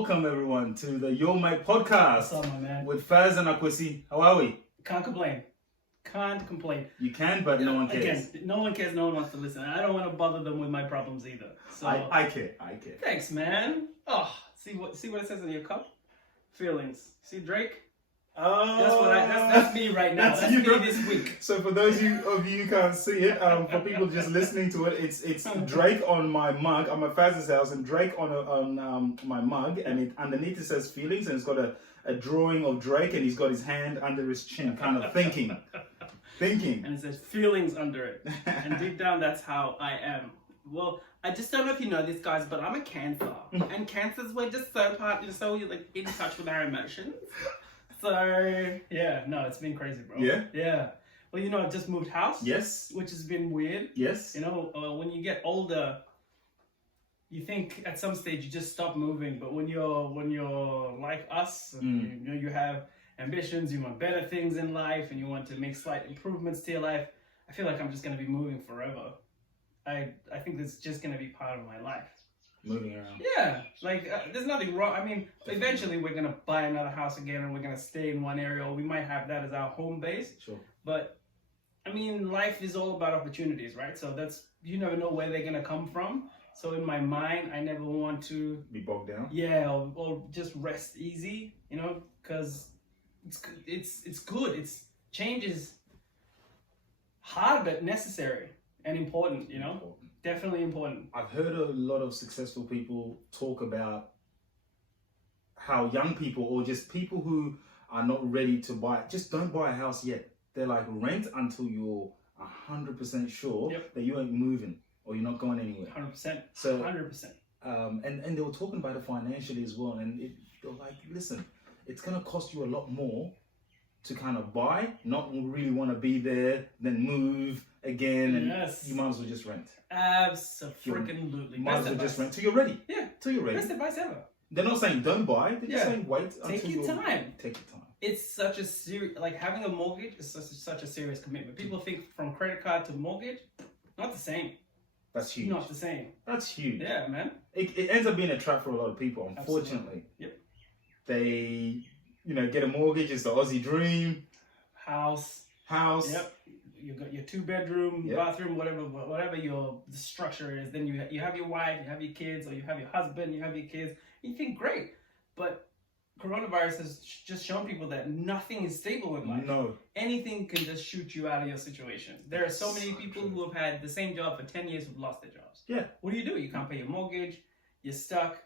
Welcome everyone to the Your Mate podcast. What's up, my man? With Faarah Nur Akwasi. How are we? Can't complain. Can't complain. You can, but no one cares. Again, no one cares. No one wants to listen. I don't want to bother them with my problems either. So I care. thanks, man. Oh, see what it says in your cup? Feelings. See Drake? That's me right now. That's me this week. So for those of you who can't see it, for people just listening to it, it's Drake on my mug. I'm at Faz's house, and Drake on my mug, and underneath it says feelings, and it's got a drawing of Drake, and he's got his hand under his chin, kind of thinking. And it says feelings under it, and deep down, that's how I am. Well, I just don't know if you know this, guys, but I'm a Cancer, and Cancers, we're just so like in touch with our emotions. So, yeah, no, it's been crazy, bro. Yeah? Yeah. Well, you know, I've just moved house. Yes. Which has been weird. Yes. You know, when you get older, you think at some stage you just stop moving. But when you're like us, and you have ambitions, you want better things in life, and you want to make slight improvements to your life, I feel like I'm just going to be moving forever. I think this is just going to be part of my life. Moving around. Yeah, like there's nothing wrong. I mean, eventually we're gonna buy another house again, and we're gonna stay in one area, or we might have that as our home base. Sure. But I mean, life is all about opportunities, right? So you never know where they're gonna come from. So in my mind, I never want to Be bogged down. Yeah, or just rest easy, you know, because it's good. Change is hard but necessary and important, you know. Important. Definitely important. I've heard a lot of successful people talk about how young people, or just people who are not ready to buy, just don't buy a house yet. They're like, rent until you're 100% sure that you ain't moving or you're not going anywhere. 100%. So 100%. And they were talking about it financially as well. And they're like, listen, it's going to cost you a lot more to kind of buy, not really want to be there, then move again, and you might as well just rent. Absolutely. Might as well just rent till you're ready. Yeah. Till you're ready. Best advice ever. They're not saying don't buy, they're just saying wait until Take your time. Take your time. It's such a serious, like having a mortgage is such a serious commitment. People think from credit card to mortgage, not the same. That's huge. Not the same. That's huge. Yeah, man. It ends up being a trap for a lot of people, unfortunately. Absolutely. Yep. They, get a mortgage, it's the Aussie dream. House. Yep. You got your 2-bedroom, bathroom, whatever your structure is. Then you have your wife, you have your kids, or you have your husband, you have your kids. You think great, but coronavirus has just shown people that nothing is stable in life. No. Anything can just shoot you out of your situation. There are so many people who have had the same job for 10 years who've lost their jobs. Yeah. What do? You can't pay your mortgage. You're stuck.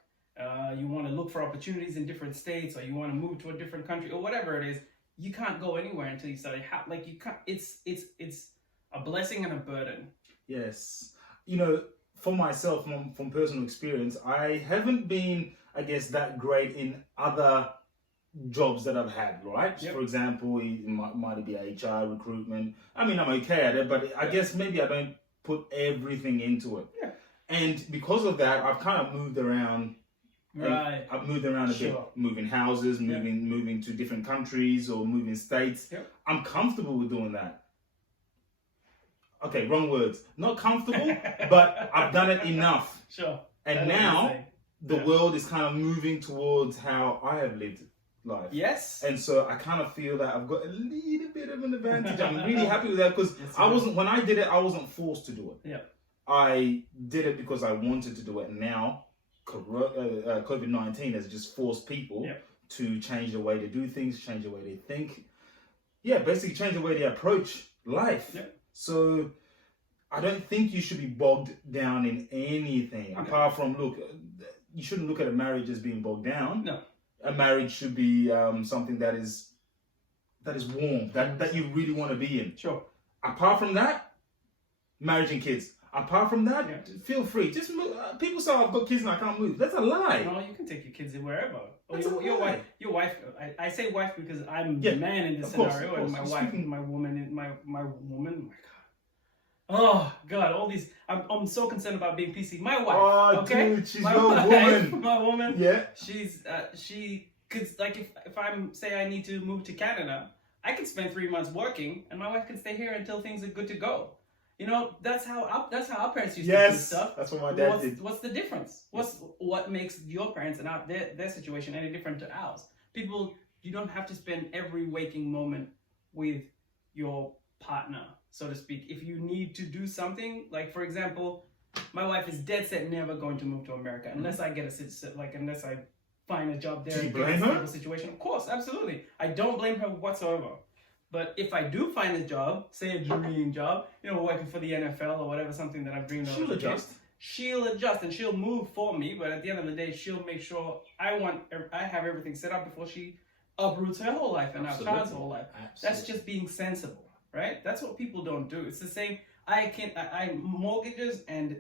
You want to look for opportunities in different states, or you want to move to a different country, or whatever it is. You can't go anywhere until you start. You can't. It's a blessing and a burden. Yes. For myself, from personal experience, I haven't been, I guess, that great in other jobs that I've had, right? Yep. For example, it might be HR, recruitment. I mean, I'm okay at it, but I guess maybe I don't put everything into it. Yeah. And because of that, I've kind of moved around. Right. I've moved around a bit, moving houses, moving to different countries or moving states. Yep. I'm comfortable with doing that. Okay, wrong words. Not comfortable, but I've done it enough. Sure. And now the world is kind of moving towards how I have lived life. Yes. And so I kind of feel that I've got a little bit of an advantage. I'm really happy with that because when I did it, I wasn't forced to do it. Yeah. I did it because I wanted to do it. And now COVID-19 has just forced people to change the way they do things, change the way they think. Yeah, basically change the way they approach life. Yep. So I don't think you should be bogged down in anything. Apart from, you shouldn't look at a marriage as being bogged down. No. A marriage should be something that is warm, that you really want to be in. Sure. Apart from that, marriage and kids. Apart from that, feel free. Just move. People say, I've got kids and I can't move. That's a lie. No, you can take your kids wherever. That's your wife. I say wife because I'm the man in this scenario, and my wife, my woman. My God. Oh God, all these. I'm so concerned about being PC. My wife. Oh, okay? Dude, she's your woman. My woman. Yeah. Cause like if I'm say I need to move to Canada, I can spend 3 months working, and my wife can stay here until things are good to go. You know, that's how our parents used to do Yes, stuff. that's what my dad did. What's the difference? What makes your parents and their situation any different to ours? People, you don't have to spend every waking moment with your partner, so to speak. If you need to do something, like for example, my wife is dead set never going to move to America unless I get unless I find a job there. Do you and blame get a her? stable situation. Of course, absolutely. I don't blame her whatsoever. But if I do find a job, say a dream job, you know, working for the NFL or whatever, something that I've dreamed of. She'll adjust. She'll adjust and she'll move for me. But at the end of the day, she'll make sure I have everything set up before she uproots her whole life and our child's whole life. Absolutely. That's just being sensible, right? That's what people don't do. It's the same. Mortgages and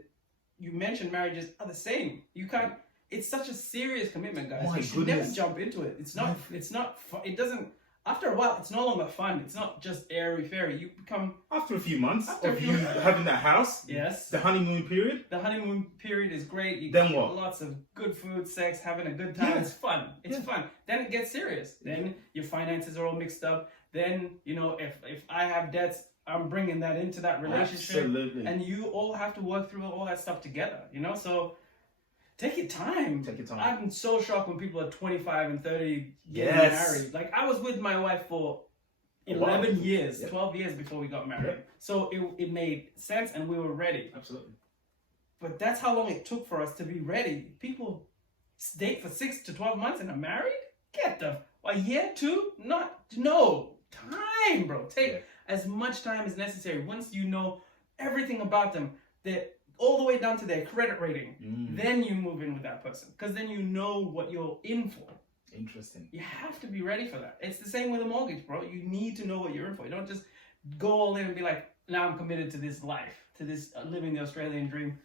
you mentioned marriages are the same. You can't. It's such a serious commitment, guys. My You should goodness. never jump into it. It's not. It doesn't. After a while, it's no longer fun. It's not just airy fairy. You become After a few months After a of few- you having that house, yes. the honeymoon period, The honeymoon period is great. You Then get what? Lots of good food, sex, having a good time. Yeah. It's fun. It's fun. Then it gets serious. Then your finances are all mixed up. Then you know if I have debts, I'm bringing that into that relationship. Absolutely. And you all have to work through all that stuff together. You know, so. Take your time. Take your time. I'm so shocked when people are 25 and 30 getting Yes. married. Like I was with my wife for A while. 11 years, Yep. 12 years before we got married. Yep. So it made sense and we were ready. Absolutely. But that's how long it took for us to be ready. People date for 6 to 12 months and are married? Get a year, two? No. Time, bro. Take as much time as necessary. Once you know everything about them, all the way down to their credit rating, then you move in with that person. Because then you know what you're in for. Interesting. You have to be ready for that. It's the same with a mortgage, bro. You need to know what you're in for. You don't just go all in and be like, now I'm committed to this life, to this living the Australian dream.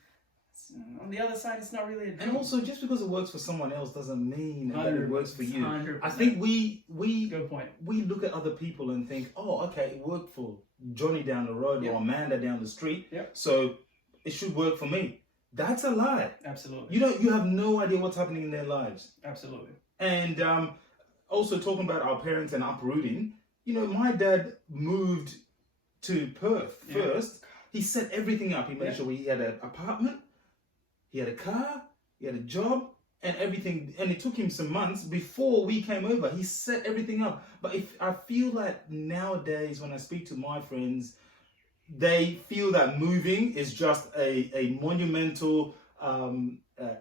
On the other side, it's not really a dream. And also, just because it works for someone else doesn't mean that it works for you. 100%. I think we Good point. we look at other people and think, oh, okay, it worked for Johnny down the road or Amanda down the street, so it should work for me. That's a lie. Absolutely. You have no idea what's happening in their lives. Absolutely. And also talking about our parents and uprooting, my dad moved to Perth first. He set everything up. He made sure he had an apartment, he had a car, he had a job, and everything. And it took him some months before we came over. He set everything up. But I feel like nowadays when I speak to my friends, they feel that moving is just a monumental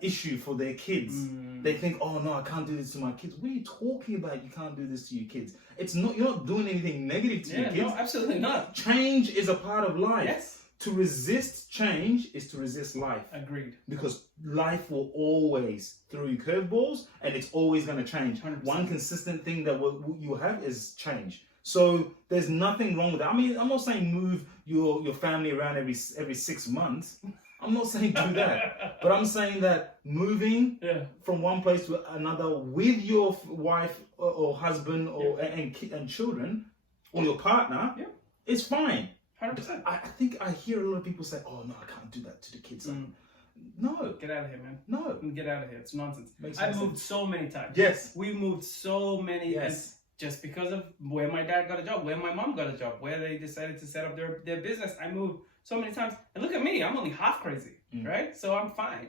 issue for their kids. They think, oh no, I can't do this to my kids. What are you talking about? You can't do this to your kids. It's not. You're not doing anything negative to your kids. No, absolutely not. Change is a part of life. Yes. To resist change is to resist life. Agreed. Because life will always throw you curveballs, and it's always going to change. 100%. One consistent thing that you have is change. So there's nothing wrong with that. I mean, I'm not saying move your family around every 6 months. I'm not saying do that. But I'm saying that moving from one place to another with your wife or husband and children or your partner is fine. 100%. I think I hear a lot of people say, oh no, I can't do that to the kids. No. Get out of here, man. No. Get out of here. It's nonsense. Makes I've no moved sense. so many times. Yes. We moved so many. Yes. Just because of where my dad got a job, where my mom got a job, where they decided to set up their business. I moved so many times. And look at me, I'm only half crazy, right? So I'm fine.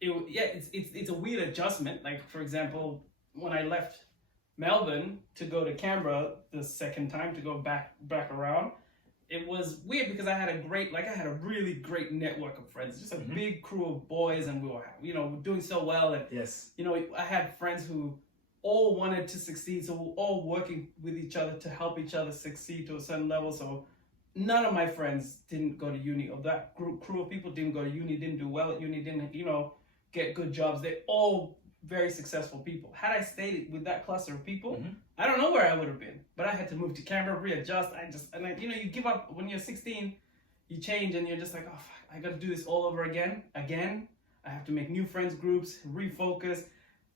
It's a weird adjustment. Like, for example, when I left Melbourne to go to Canberra the second time to go back around, it was weird because I had a really great network of friends, just a big crew of boys, and we were, doing so well. And, I had friends who all wanted to succeed, so we're all working with each other to help each other succeed to a certain level. So none of my friends didn't go to uni, or that crew of people didn't go to uni, didn't do well at uni, didn't, get good jobs. They're all very successful people. Had I stayed with that cluster of people, I don't know where I would have been. But I had to move to Canberra, readjust. You give up when you're 16, you change, and you're just like, oh, fuck, I got to do this all over again. I have to make new friends groups, refocus.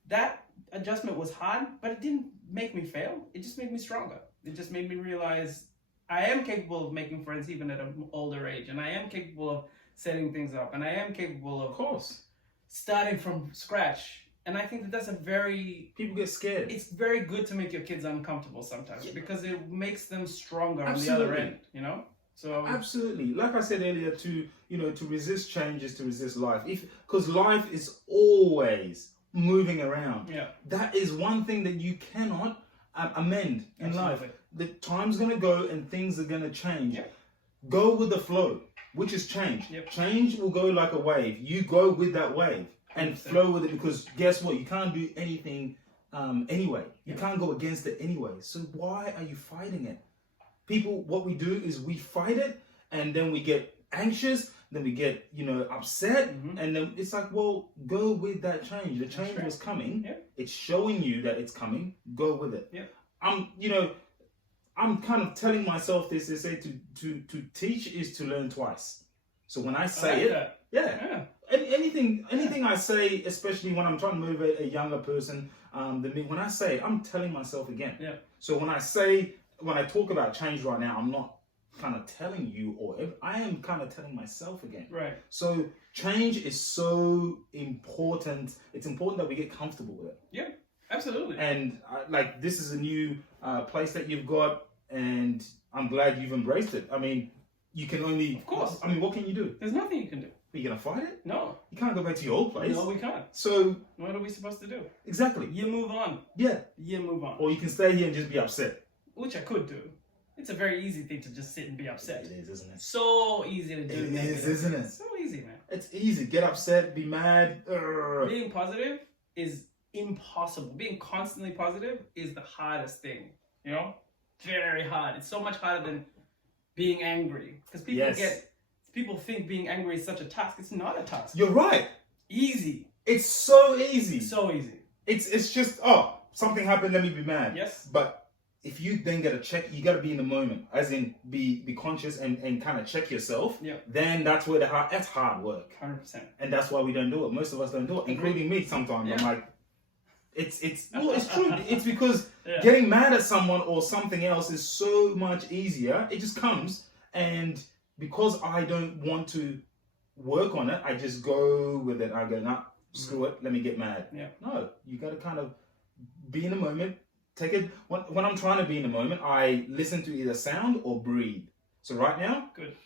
That adjustment was hard, but it didn't make me fail. It just made me stronger. It just made me realize I am capable of making friends even at an older age, and I am capable of setting things up, and I am capable of starting from scratch. And I think that's people get scared. It's very good to make your kids uncomfortable sometimes because it makes them stronger Absolutely. on the other end, So absolutely, like I said earlier, to resist change is to resist life. Because life is always moving around. Yeah. That is one thing that you cannot amend in life. The time's gonna go and things are gonna change. Yeah. Go with the flow, which is change. Yep. Change will go like a wave. You go with that wave and 100%. flow with it, because guess what? You can't do anything anyway. You Yep. can't go against it anyway. So why are you fighting it? People, what we do is we fight it, and then we get anxious, then we get, upset, and then it's like, well, go with that change. The change was coming. Yeah. It's showing you that it's coming. Go with it. Yeah. I'm kind of telling myself this. They say to teach is to learn twice. So when I say anything I say, especially when I'm trying to move a younger person, when I say it, I'm telling myself again. Yeah. So when I talk about change right now, I'm not kind of telling you, I am kind of telling myself again. Right. So change is so important. It's important that we get comfortable with it. Yeah, absolutely. And this is a new place that you've got, and I'm glad you've embraced it. I mean, you can only... Of course. I mean, what can you do? There's nothing you can do. Are you going to fight it? No. You can't go back to your old place. No, we can't. So... What are we supposed to do? Exactly. You move on. Yeah. You move on. Or you can stay here and just be upset. Which I could do. It's a very easy thing to just sit and be upset. It is, isn't it? So easy to do. It is, isn't it? So easy, man. It's easy. Get upset, be mad. Being positive is impossible. Being constantly positive is the hardest thing. Very hard. It's so much harder than being angry. Because people think being angry is such a task. It's not a task. You're right. Easy. It's so easy. So easy. It's just, something happened, let me be mad. Yes. But if you then get a check, you got to be in the moment, as in be conscious and kind of check yourself. Yeah. Then that's where that's hard work. 100%. And that's why we don't do it. Most of us don't do it, including me sometimes. Yeah. I'm like, it's true. It's because getting mad at someone or something else is so much easier. It just comes, and because I don't want to work on it, I just go with it. I go, nah, screw it. Let me get mad. Yeah. No, you got to kind of be in the moment. Take it when I'm trying to be in the moment. I listen to either sound or breathe. So right now, good.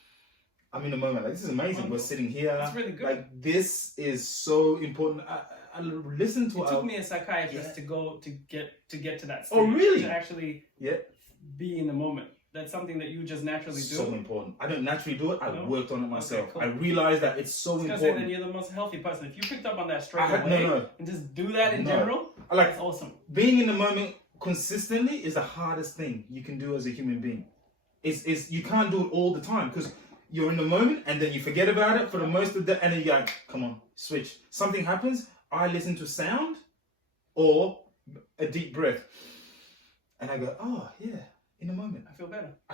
I'm in the moment. Like, this is amazing. We're sitting here. That's really good. Like, this is so important. I listen to. It took me a psychiatrist to get to that stage. Oh, really? To actually be in the moment. That's something that you just naturally do. So important. I don't naturally do it. I worked on it myself. Okay, cool. I realized that it's so important. Say then you're the most healthy person. If you picked up on that straight away and just do that in general, that's awesome. Being in the moment consistently is the hardest thing you can do as a human being. Is you can't do it all the time, because you're in the moment and then you forget about it for the most of the, and then you go, come on, switch. Something happens, I listen to sound or a deep breath, and I go, oh yeah, in the moment. I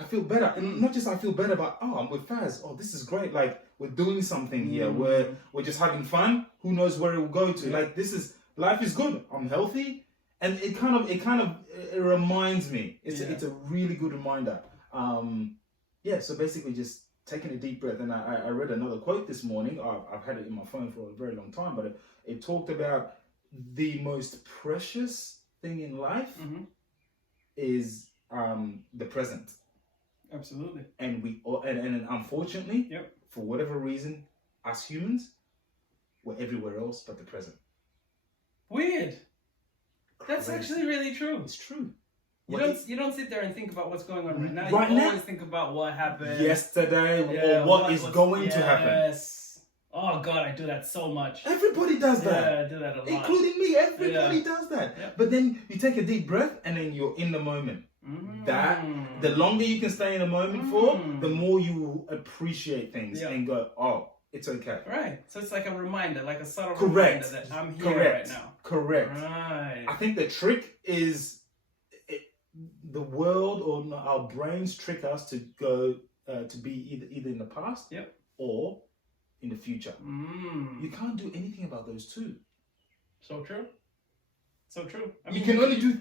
feel better. And not just I feel better, but I'm with Faz. Oh, this is great. Like, we're doing something here. We're just having fun. Who knows where it will go to? Like, life is good. I'm healthy. And it reminds me. It's a really good reminder. So basically just taking a deep breath. And I read another quote this morning. I've had it in my phone for a very long time, but it talked about the most precious thing in life is the present. Absolutely. And and unfortunately, for whatever reason, us humans, we're everywhere else but the present. Weird. That's actually really true. It's true. You don't sit there and think about what's going on right now. Right you now? always think about what happened yesterday or what is going to happen. Yes. Oh God, I do that so much. Everybody does that. Yeah, I do that a lot. Including me. Everybody does that. Yeah. But then you take a deep breath and then you're in the moment. The longer you can stay in the moment for, the more you will appreciate things and go, oh, it's okay. Right. So it's like a reminder, like a subtle reminder that I'm here right now. Correct. Right. I think the trick is the world or our brains trick us to go to be either in the past or in the future. You can't do anything about those two. So true. So true. I mean,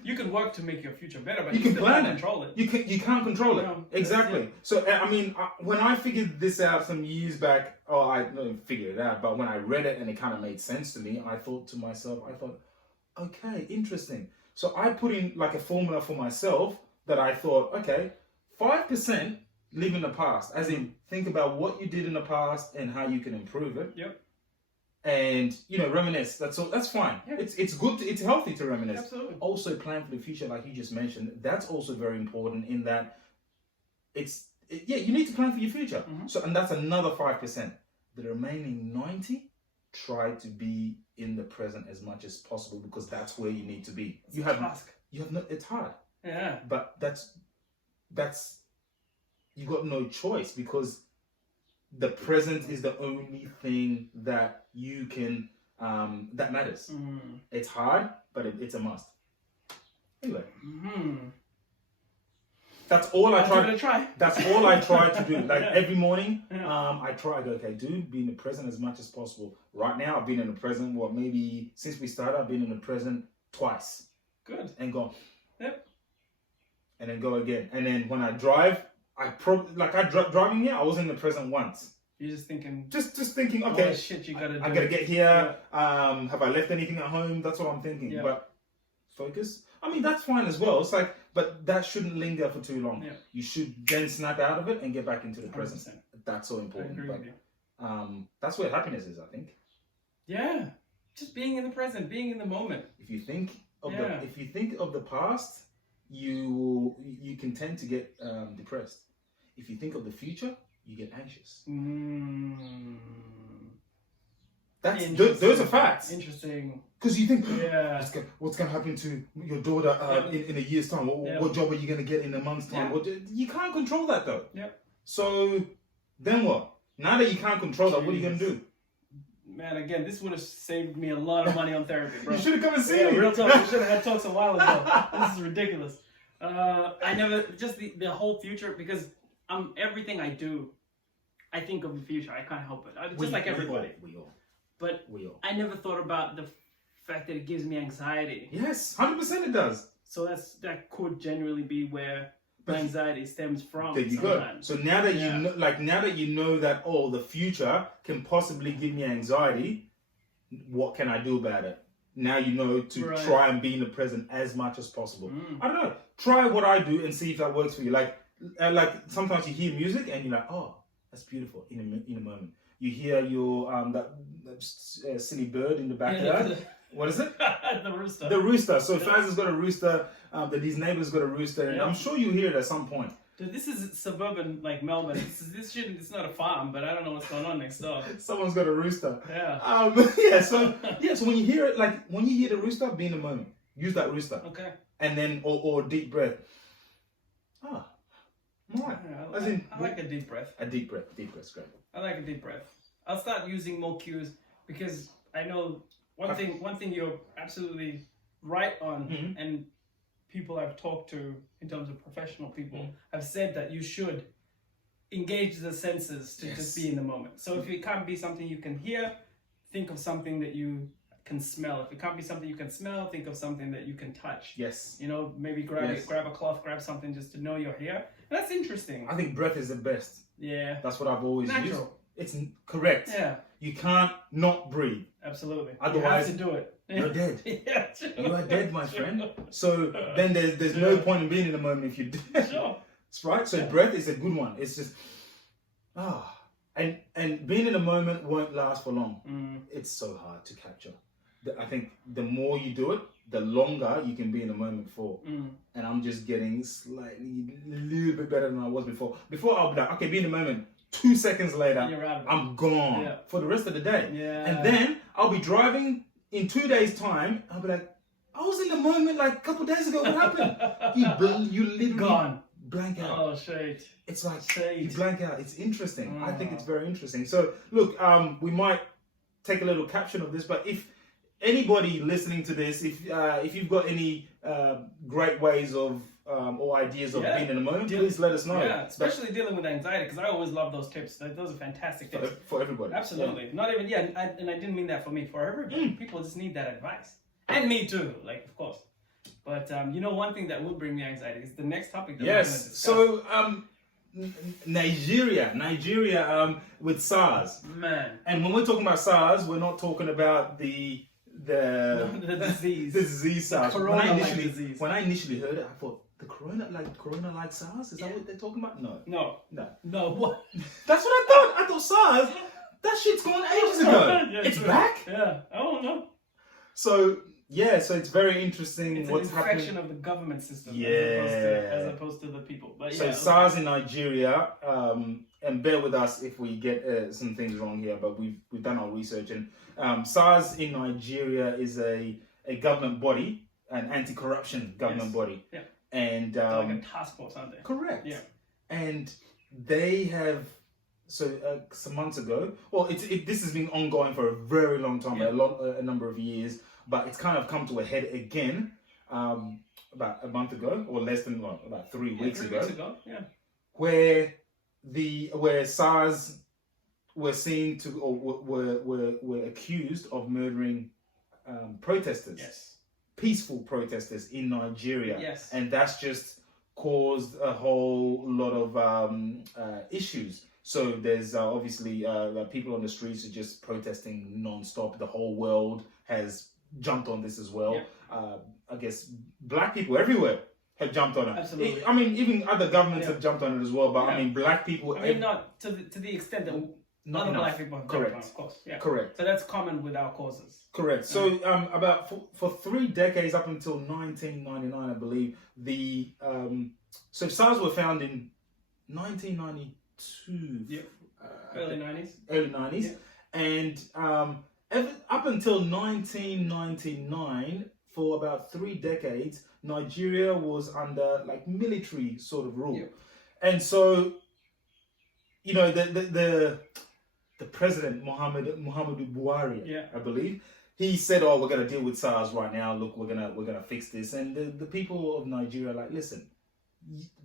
you can work to make your future better, but you can plan it. Control it. You can't control it. No, exactly. So I mean, when I figured this out some years back, I didn't figure it out, but when I read it and it kind of made sense to me, I thought to myself, okay, interesting. So I put in like a formula for myself that I thought, okay, 5% live in the past, as in think about what you did in the past and how you can improve it. Yep. And reminisce. That's fine. Yeah. It's good. It's healthy to reminisce. Absolutely. Also, plan for the future, like you just mentioned. That's also very important in that you need to plan for your future. So, and that's another 5%. The remaining 90, try to be in the present as much as possible because that's where you need to be. It's It's hard. Yeah. But that's you got no choice because the present is the only thing that you can that matters. It's hard, but it's a must. Anyway, that's all I try. Give it a try. That's all I try to do. Like every morning, Yeah. I try to go, okay, dude, be in the present as much as possible. Right now, I've been in the present. Maybe since we started, I've been in the present twice. Good. And go. Yep. And then go again. And then when I drive, driving here, I was in the present once. You're just thinking. Just thinking. Okay. Oh, shit, you gotta do. I gotta get here. Yeah. Have I left anything at home? That's what I'm thinking. Yeah. But focus. I mean, that's fine as well. It's like, but that shouldn't linger for too long. Yeah. You should then snap out of it and get back into the present. 100%. That's so important. I agree with you. That's where happiness is, I think. Yeah. Just being in the present, being in the moment. If you think of the past, you can tend to get depressed. If you think of the future, you get anxious. Those are facts. Interesting. Because you think, what's going to happen to your daughter in a year's time? What job are you going to get in a month's time? You can't control that though. Yep. So then what? Now that you can't control that, what are you going to do? Man, again, this would have saved me a lot of money on therapy, bro. You should have come and seen me. Real talk. We should have had talks a while ago. This is ridiculous. I never, just the whole future, because everything I do, I think of the future. I can't help it. Just like everybody. We all. But I never thought about the fact that it gives me anxiety. Yes, 100% it does. So that could generally be where my anxiety stems from. There you sometimes. go. So now that you know that the future can possibly give me anxiety, what can I do about it? Now you know to try and be in the present as much as possible. I don't know. Try what I do and see if that works for you. Like sometimes you hear music and you're like, oh, that's beautiful in a moment. You hear your that silly bird in the backyard. What is it? The rooster. The rooster. So Faz has got a rooster. These neighbors got a rooster, and I'm sure you hear it at some point. Dude, this is suburban like Melbourne. It's not a farm, but I don't know what's going on next door. Someone's got a rooster. Yeah. So when you hear it, like when you hear the rooster, be in the moment. Use that rooster. Okay. And then or deep breath. Right. I like a deep breath. A deep breath. Deep breath's great. I like a deep breath. I'll start using more cues because I know one thing you're absolutely right on, and people I've talked to in terms of professional people have said that you should engage the senses to just be in the moment. So if it can't be something you can hear, think of something that you can smell. If it can't be something you can smell, think of something that you can touch. Yes. Maybe grab a cloth, grab something just to know you're here. And that's interesting. I think breath is the best. Yeah. That's what I've always used. Natural. It's correct. Yeah. You can't not breathe. Absolutely. Otherwise, you have to do it. You're dead. Yeah, sure. You are dead, my friend. So then there's no point in being in the moment if you do. Sure. Right? So breath is a good one. It's just and being in the moment won't last for long. It's so hard to capture. I think the more you do it, the longer you can be in the moment for. And I'm just getting slightly a little bit better than I was before. Before I'll be like, okay, be in the moment. 2 seconds later, I'm gone for the rest of the day. Yeah. And then I'll be driving in 2 days' time. I'll be like, I was in the moment like a couple days ago. What happened? You literally gone. Blank out. Oh, shit. It's like Shade. you blank out. It's interesting. I think it's very interesting. So look, we might take a little caption of this, but if anybody listening to this, if you've got any great ways of or ideas of being in the moment, please let us know. Yeah, especially dealing with anxiety, because I always love those tips. Those are fantastic tips. For everybody. Absolutely. Yeah. Not even, and I didn't mean that for me, for everybody. People just need that advice. And me too, like, of course. But, one thing that will bring me anxiety is the next topic that we're going to discuss. So, Nigeria with SARS. Man. And when we're talking about SARS, we're not talking about the The disease. The disease SARS. Corona-like disease. When I initially heard it, I thought the corona like SARS. Is that what they're talking about? No. What? That's what I thought. I thought SARS. That shit's gone ages ago. It's true. back. Yeah. I don't know. So it's very interesting it's what's an infection happening of the government system as opposed to the people. But so SARS in Nigeria, and bear with us if we get some things wrong here, but we've done our research, and SARS in Nigeria is a government body, an anti-corruption government body. Yeah. And like a task force, aren't they? Correct. Yeah. And they have some months ago. Well, this has been ongoing for a very long time, a number of years, but it's kind of come to a head again about a month ago, or less than about 3 weeks ago. Yeah. Where SARS were seen to, or were accused of murdering protesters. Yes. Peaceful protesters in Nigeria. Yes. And that's just caused a whole lot of issues. So there's obviously people on the streets are just protesting non-stop. The whole world has jumped on this as well. Yeah. I guess black people everywhere have jumped on it. Absolutely. I mean, even other governments have jumped on it as well. But I mean, black people. I mean, not to the extent that not other enough. black people have jumped on, of course. Yeah. Correct. So that's common with our causes. Correct. So about for 3 decades up until 1999, I believe, so SARS were found in 1992. Yeah. Early 90s. Early 90s. Yeah. And up until 1999, for about 3 decades, Nigeria was under like military sort of rule. Yeah. And so, you know, the president, Muhammadu Buhari, I believe, he said, "Oh, we're going to deal with SARS right now. Look, we're gonna fix this." And the people of Nigeria are like, "Listen,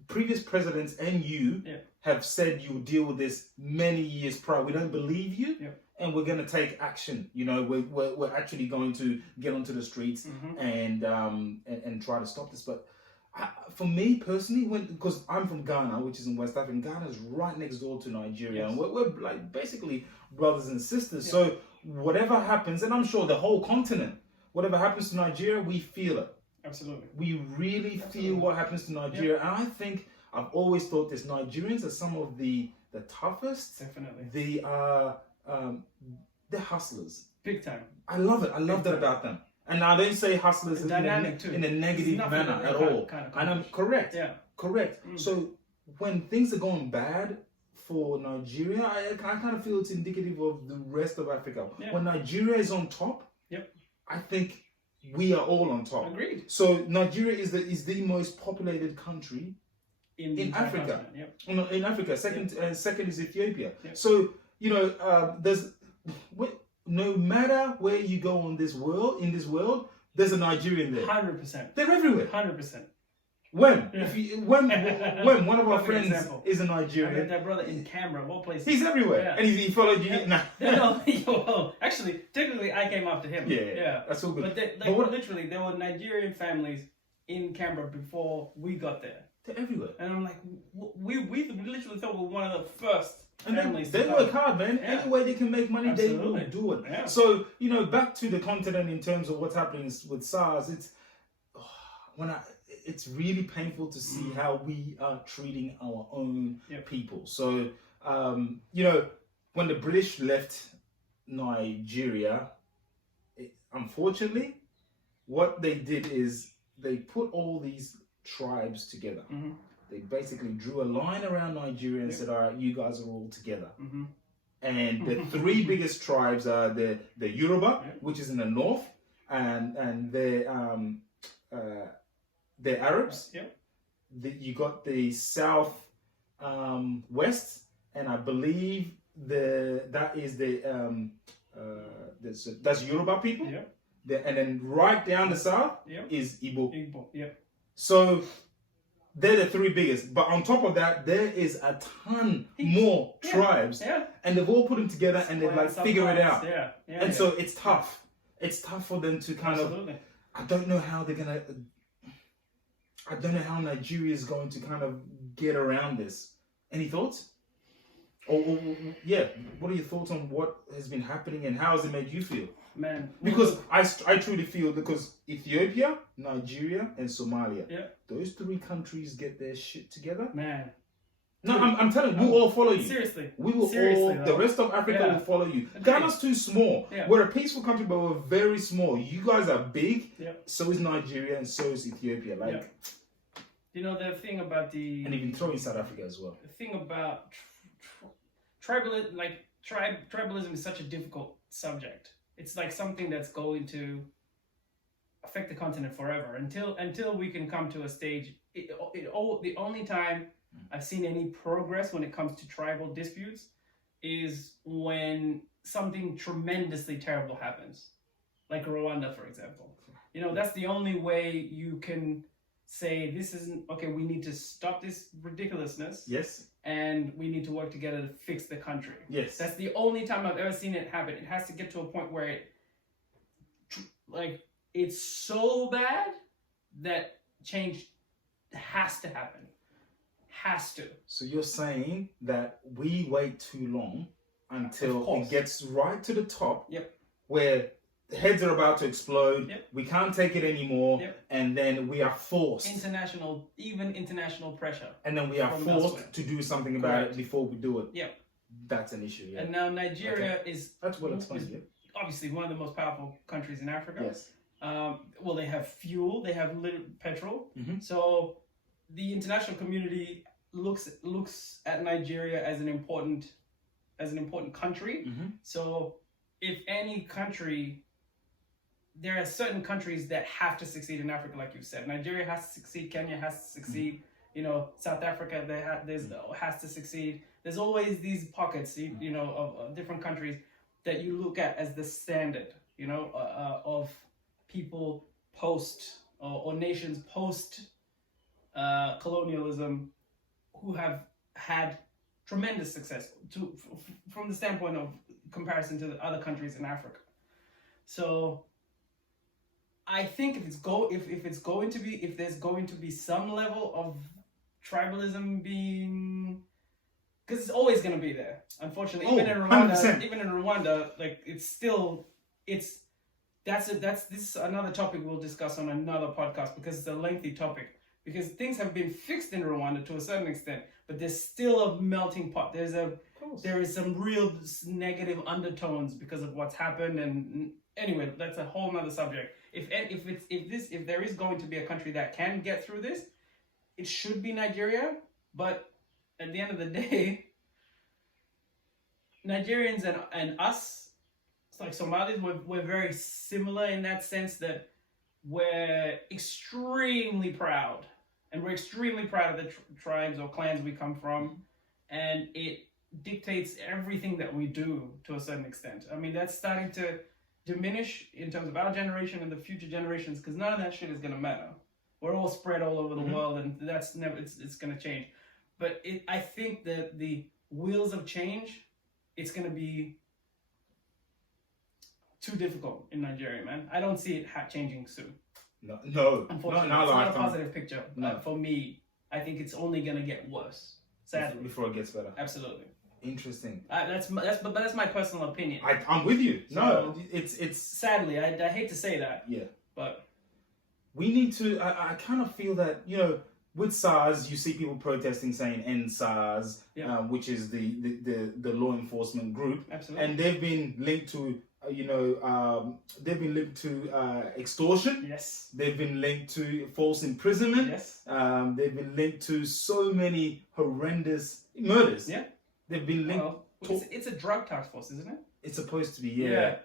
previous presidents and you have said you'll deal with this many years prior. We don't believe you, and we're going to take action. You know, we're actually going to get onto the streets and try to stop this." But for me personally, because I'm from Ghana, which is in West Africa, and Ghana is right next door to Nigeria, and we're like basically brothers and sisters. So whatever happens, and I'm sure the whole continent, whatever happens to Nigeria, we feel it. Absolutely. We really feel what happens to Nigeria. And I think I've always thought this: Nigerians are some of the toughest. Definitely. They are they're hustlers. Big time. I love it. I love that about them. And I don't say hustlers in a negative manner at all. And I'm correct. Yeah. Correct. So when things are going bad for Nigeria, I kind of feel it's indicative of the rest of Africa. Yeah. When Nigeria is on top, I think we are all on top. Agreed. So Nigeria is the most populated country in Africa. In Africa. Second is Ethiopia. So, you know, no matter where you go in this world, there's a Nigerian there. 100%. They're everywhere. 100%. When one of our friends is a Nigerian, I met that brother in Canberra, of all places. He's everywhere, and he followed you. Nah. Well, actually, technically, I came after him. Yeah, that's all good. But literally, there were Nigerian families in Canberra before we got there. They're everywhere, and I'm like, we literally thought we were one of the first. And they work hard, man. Any way they can make money, they will do it. Yeah. So, you know, back to the continent in terms of what's happening with SARS, it's really painful to see how we are treating our own people. So, you know, when the British left Nigeria, unfortunately, what they did is they put all these tribes together. They basically drew a line around Nigeria and said, "All right, you guys are all together." And the 3 biggest tribes are the Yoruba, which is in the north, and they're Arabs. You got the south west, and I believe that's Yoruba people. And then right down the south is Igbo. So they're the 3 biggest, but on top of that, there is a ton more tribes, and they've all put them together, and they've like figure it out. So it's tough. It's tough for them to kind of. I don't know how Nigeria is going to kind of get around this. Any thoughts? Or what are your thoughts on what has been happening, and how has it made you feel? Man. Because I truly feel, because Ethiopia, Nigeria, and Somalia, those 3 countries get their shit together. Man. No, I'm telling you, we'll all follow you. Seriously. We will the rest of Africa will follow you. Ghana's too small. Yeah. We're a peaceful country, but we're very small. You guys are big. So is Nigeria, and so is Ethiopia. Like, you know, the thing about and even throw in South Africa as well. The thing about tribalism is such a difficult subject. It's like something that's going to affect the continent forever until we can come to a stage. The only time I've seen any progress when it comes to tribal disputes is when something tremendously terrible happens, like Rwanda, for example. You know, that's the only way you can say this isn't okay. We need to stop this ridiculousness. Yes. And we need to work together to fix the country. Yes. That's the only time I've ever seen it happen. It has to get to a point where it's so bad that change has to happen. Has to. So you're saying that we wait too long until it gets right to the top, where the heads are about to explode, we can't take it anymore, and then we are forced. International pressure. And then we are forced to do something about it before we do it. Yep. That's an issue, And now Nigeria is... That's well explained, obviously one of the most powerful countries in Africa. Yes. Well, they have fuel, they have petrol. Mm-hmm. So the international community looks at Nigeria as an important country. Mm-hmm. So if any country, there are certain countries that have to succeed in Africa, like you said. Nigeria has to succeed, Kenya has to succeed, you know, South Africa has to succeed. There's always these pockets, you know, of different countries that you look at as the standard, you know, of people post or nations post colonialism who have had tremendous success from the standpoint of comparison to the other countries in Africa. So I think if there's going to be some level of tribalism being, because it's always going to be there. Unfortunately, even in Rwanda, like this is another topic we'll discuss on another podcast because it's a lengthy topic. Because things have been fixed in Rwanda to a certain extent, but there's still a melting pot. There is some real negative undertones because of what's happened, and anyway, that's a whole nother subject. If there is going to be a country that can get through this, it should be Nigeria. But at the end of the day, Nigerians and us, it's like Somalis, we're very similar in that sense that we're extremely proud. And we're extremely proud of the tribes or clans we come from. And it dictates everything that we do to a certain extent. I mean, that's starting to diminish in terms of our generation and the future generations, because none of that shit is going to matter. We're all spread all over the world, and that's never, it's going to change. But I think that the wheels of change, it's going to be too difficult in Nigeria, man. I don't see it changing soon. No, unfortunately, not it's not a positive picture. For me, I think it's only gonna get worse. Sadly, before it gets better. Absolutely. Interesting. That's my personal opinion. I'm with you. So, no, it's sadly, I hate to say that. Yeah. But we need to. I kind of feel that, you know, with SARS, you see people protesting saying "End SARS," which is the law enforcement group. Absolutely. And they've been linked to. They've been linked to extortion. Yes. They've been linked to false imprisonment. Yes. They've been linked to so many horrendous murders. Yeah. They've been linked. It's a drug task force, isn't it? It's supposed to be, yeah.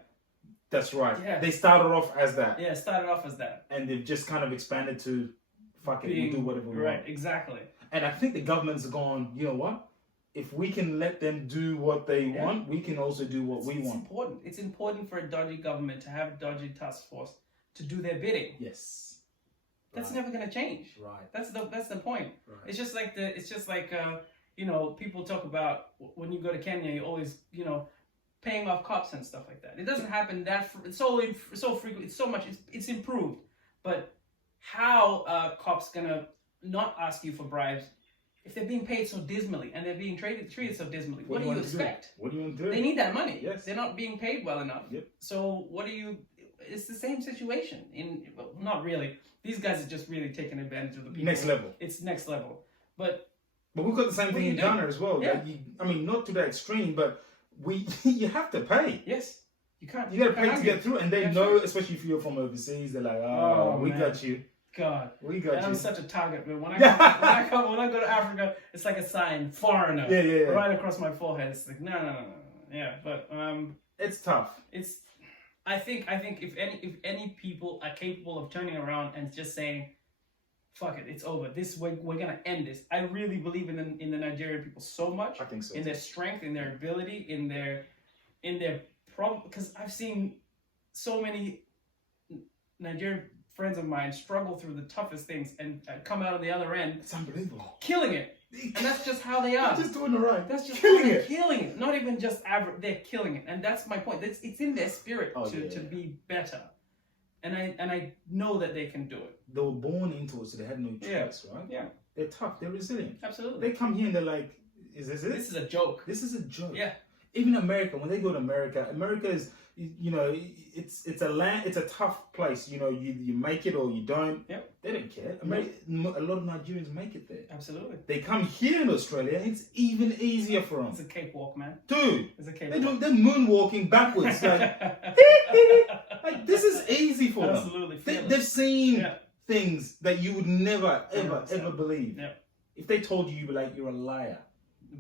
That's right. Yeah. They started off as that. Yeah, started off as that. And they've just kind of expanded to, fuck it, we'll do whatever we want. Right, exactly. And I think the government's gone, you know what? If we can let them do what they want, we can also do what we want. Important. It's important for a dodgy government to have a dodgy task force to do their bidding. Yes. That's never going to change. Right. That's the point. Right. It's just like you know, people talk about when you go to Kenya, you always, you know, paying off cops and stuff like that. It doesn't happen it's so frequent. It's so much. It's improved. But how cops gonna not ask you for bribes if they're being paid so dismally and they're being treated so dismally, what do you expect? What do you want to do? They need that money. Yes. They're not being paid well enough. Yep. So what do you? It's the same situation. Well, not really. These guys are just really taking advantage of the people. Next level. It's next level. But we've got the same thing in Ghana as well. Yeah. Like not to that extreme, but you have to pay. Yes. You can't. You got to pay to get through, and they That's know, right. especially if you're from overseas, they're like, "Oh, we got you. God, We got and you." I'm such a target, man. When I go to Africa, it's like a sign, foreigner, Yeah. right across my forehead. It's like no. Yeah, but It's tough. I think if any people are capable of turning around and just saying, "Fuck it, it's over. We're gonna end this." I really believe in the Nigerian people so much. I think so. In their strength, in their ability, in their problem. Because I've seen so many Nigerian friends of mine struggle through the toughest things and come out on the other end. It's unbelievable. Killing it. And that's just how they are. They're just doing it right. That's just killing how they're it. killing it. Not even just average. They're killing it. And that's my point. It's in their spirit to be better. And I know that they can do it. They were born into it, so they had no choice, right? Yeah. They're tough. They're resilient. Absolutely. They come here and they're like, "Is this it? This is a joke." This is a joke." Yeah. Even America, when they go to America is, it's a land, it's a tough place. You make it or you don't. Yep. They don't care. A lot of Nigerians make it there. Absolutely. They come here in Australia, and it's even easier for them. It's a cakewalk, man. Dude, It's a cakewalk. they're moonwalking backwards. Like this is easy for them. Absolutely. They've seen things that you would never, ever, 100%. ever believe. Yeah. If they told you, you'd be like, "You're a liar."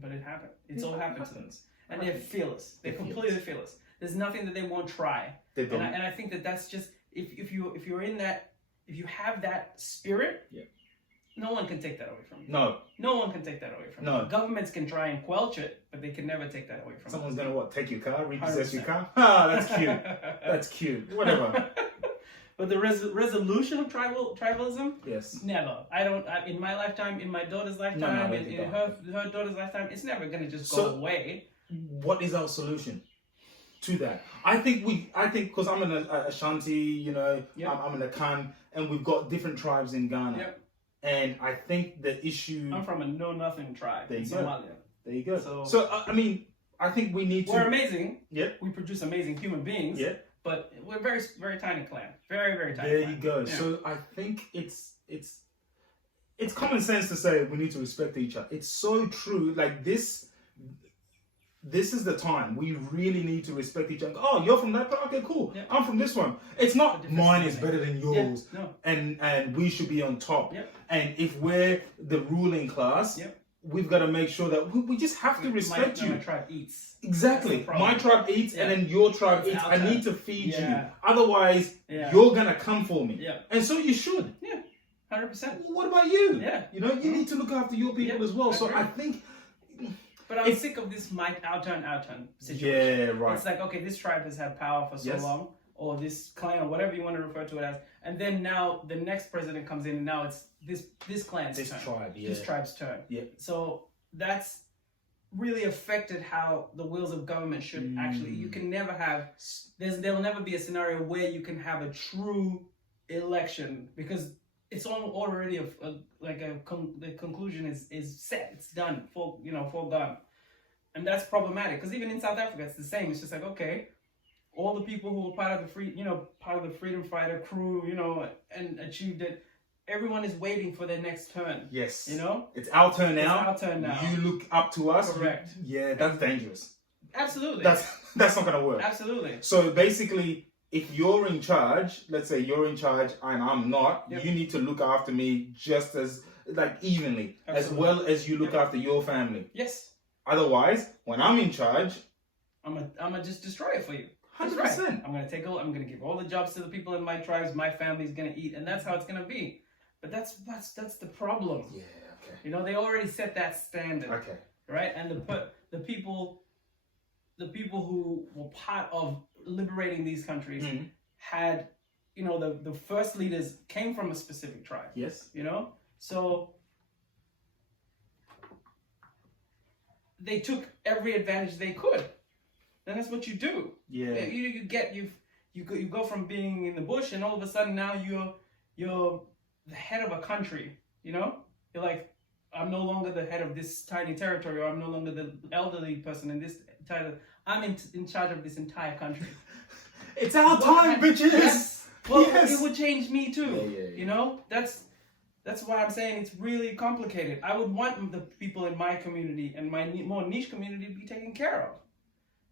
But it happened. It's all It happened to them. happens. And they're fearless. They're They're completely fearless. There's nothing that they won't try. They don't. And I think that's just if you're in that, if you have that spirit, no one can take that away from you. No one can take that away from you. No. Governments can try and quelch it, but they can never take that away from Someone's you. gonna take your car, repossess your 100%. car. Ah, that's cute. That's cute. Whatever. But the resolution of tribalism, Yes. never. In my lifetime, in my daughter's lifetime, in her daughter's lifetime, it's never gonna just go away. What is our solution to that? I think because I'm in a Ashanti, I'm in a Khan, and we've got different tribes in Ghana. Yep. And I think the issue. I'm from a know-nothing tribe in Somalia. There you go. So I think we need to. We're amazing. Yeah. We produce amazing human beings. Yeah. But we're a very, very tiny clan. Very, very tiny There clan. you go. Yeah. So I think it's common sense to say we need to respect each other. It's so true. Like this is the time we really need to respect each other. Oh, you're from that part? Okay, cool. Yeah. I'm from this one. It's not mine is better than yours. Yeah. No. And we should be on top. Yeah. And if we're the ruling class, we've got to make sure that we just have to respect you. My tribe eats. Exactly. My tribe eats and then your tribe eats. I need to feed you. Otherwise, you're going to come for me. Yeah. And so you should. Yeah. 100%. What about you? Yeah. You need to look after your people as well. So I think... But I'm sick of this our turn situation. Yeah, right. It's like, okay, this tribe has had power for so long, or this clan, or whatever you want to refer to it as, and then now the next president comes in, and now it's this clan's turn. This tribe's turn. Yeah. So that's really affected how the wheels of government should actually. You can never have. There'll never be a scenario where you can have a true election because it's already the conclusion is set. It's done. Foregone. And that's problematic because even in South Africa, it's the same. It's just like, okay, all the people who were part of the freedom fighter crew, and achieved it. Everyone is waiting for their next turn. Yes. It's our turn now. It's our turn now. You look up to us. Correct. That's dangerous. Absolutely. That's not going to work. Absolutely. So basically, if you're in charge, let's say you're in charge and I'm not, you need to look after me just as evenly, as well as you look after your family. Yes. Otherwise, when I'm in charge, I'm gonna just destroy it for you. 100%. Right. I'm gonna give all the jobs to the people in my tribes. My family's gonna eat, and that's how it's gonna be. But that's the problem. Yeah. Okay. They already set that standard. Okay. Right, and the people who were part of liberating these countries had, the first leaders came from a specific tribe. Yes. So they took every advantage they could. And that's what you do. Yeah. You go from being in the bush and all of a sudden now you're the head of a country, You're like, I'm no longer the head of this tiny territory, or I'm no longer the elderly person in this title. I'm in charge of this entire country. It's our time, bitches. Yes. Well, Yes. it would change me too. Yeah. You know, that's why I'm saying it's really complicated. I would want the people in my community and my more niche community to be taken care of.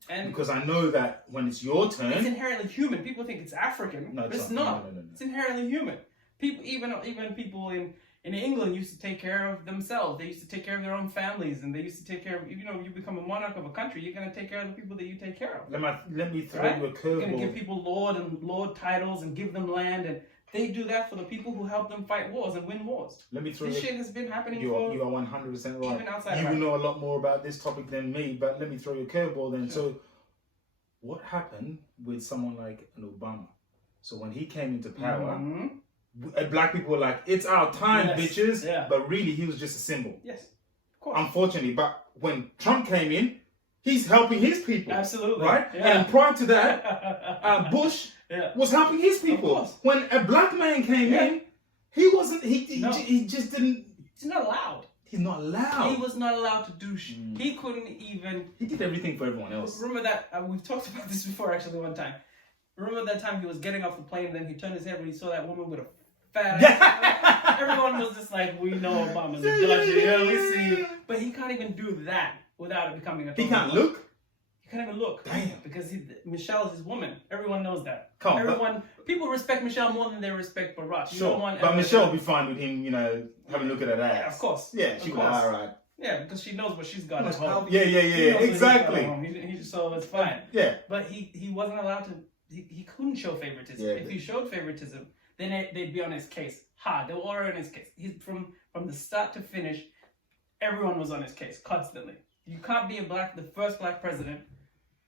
And because I know that when it's your turn, it's inherently human. People think it's African, but it's not. No. It's inherently human. People, even people in England used to take care of themselves. They used to take care of their own families, and they used to take care of, you know, you become a monarch of a country, you're going to take care of the people that you take care of. Let me throw Right? you a curveball. You're going to give people lord titles and give them land, and they do that for the people who help them fight wars and win wars. Let me throw this shit has been happening you are 100% right. even outside You of know a lot more about this topic than me, but let me throw you a curveball then. Sure. So what happened with someone like an Obama? So when he came into power, black people were like, it's our time, Yes. bitches. Yeah. But really, he was just a symbol. Yes, of course. Unfortunately. But when Trump came in, he's helping his people. Absolutely. Right? Yeah. And prior to that, Bush Yeah. was helping his Of people. course. When a black man came Yeah. in, he wasn't, he No. just didn't, He's not allowed. he's not allowed. He was not allowed to do He couldn't even. He did everything for everyone else. Remember that? We've talked about this before, actually, one time. Remember that time he was getting off the plane, and then he turned his head when he saw that woman with a fat ass. Everyone was just like, we know Obama's a dodgy. Yeah, we see you. But he can't even do that without it becoming a He can't look? He can't even look. Damn. Because Michelle is his woman. Everyone knows that. Come on, Everyone, people respect Michelle more than they respect Barack. You Sure. don't want But Michelle will be fine with him, you know, having a look at her ass. Yeah, of course. Yeah, she'll be course. all right. Yeah, because she knows what she's got at home. Yeah, He knows what he's got exactly. at home. So it's fine. Yeah. But he wasn't allowed to. He couldn't show favoritism. Yeah, if he showed favoritism, then they'd be on his case. They were all on his case. He's from the start to finish. Everyone was on his case constantly. You can't be the first black president,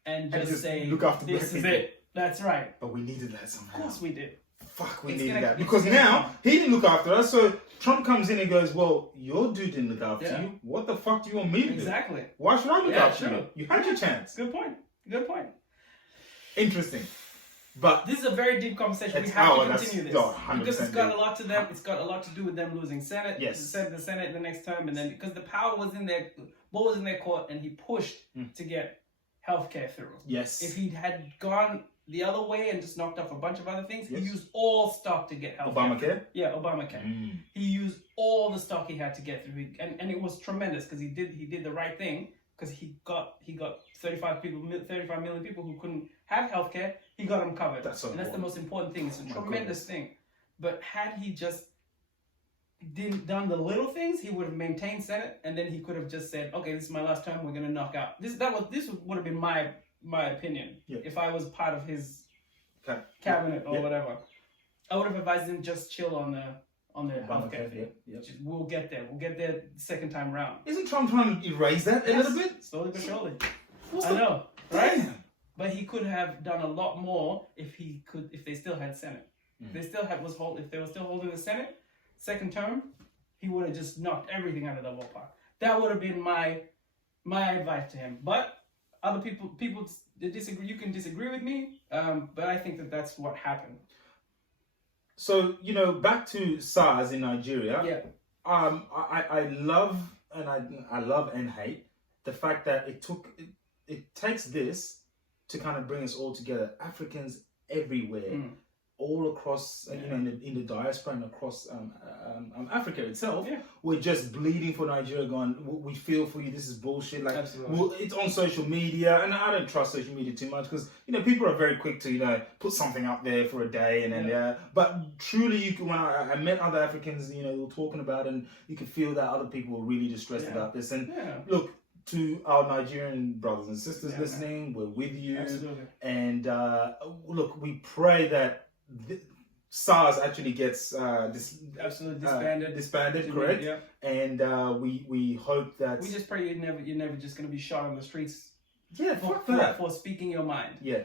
and just say look after this black is people. it. That's right. But we needed that somehow. Of course we did. Fuck, we It's needed gonna- that. it's Because gonna now, come. he didn't look after us, so Trump comes in and goes, well, your dude didn't look after Yeah. you. What the fuck do you want me to do? Exactly. Why should I look Yeah, after sure. you? You had your chance. Good point. Good point. Interesting. But This is a very deep conversation. We It's have to that's- continue this no, 100% because it's got deep. a lot to them. It's got a lot to do with them losing Senate. Yes. the Senate the next term, and then because the power was in their ball was in their court, and he pushed to get healthcare through. yes. If he had gone the other way and just knocked off a bunch of other things, Yes. he used all stock to get healthcare. Obamacare? Yeah, Obamacare. He used all the stock he had to get through, and it was tremendous because he did the right thing because he got 35 million people who couldn't have healthcare. He got them covered. That's so and that's the most important thing. It's a my tremendous thing. But had he just done the little things, he would have maintained Senate, and then he could have just said, "Okay, this is my last term. We're going to knock out." This would have been my opinion if I was part of his cabinet or whatever. I would have advised him just chill on the healthcare thing. We'll get there. We'll get there the second time round. Isn't Trump trying to erase that a little bit? Slowly but surely. What's I know, right? Damn. But he could have done a lot more if they still had Senate. If they still if they were still holding the Senate, second term, he would have just knocked everything out of the ballpark. That would have been my advice to him. But other people they disagree. You can disagree with me, but I think that's what happened. So, back to SARS in Nigeria. Yeah. I love and hate the fact that it takes this to kind of bring us all together. Africans everywhere, all across, in the diaspora and across Africa itself. Yeah. We're just bleeding for Nigeria, going, we feel for you, this is bullshit. Like, Absolutely. it's on social media, and I don't trust social media too much because, people are very quick to, put something up there for a day and then, but truly, when I met other Africans, they were talking about it, and you could feel that other people were really distressed about this. And look, to our Nigerian brothers and sisters listening, we're with you. Absolutely. And look, we pray that SARS actually gets disbanded, correct? Yeah. And we hope that We just pray you're never just going to be shot on the streets for speaking your mind. Yeah.